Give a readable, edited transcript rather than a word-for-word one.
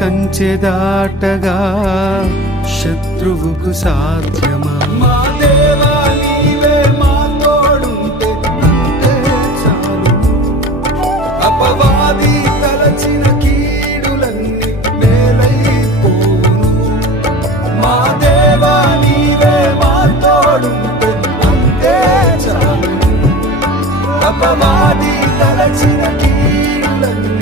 కంచె దాటగా శత్రువుకు సాధ్యమా? మా దేవా నీవే మా తోడుంటే అంతే చాలు. అపవాది తలచిన కీడులన్నీ మేలైపోను. మా దేవా నీవే మా తోడుంటే అంతే చాలు. అపవాది తలచిన కీడులన్నీ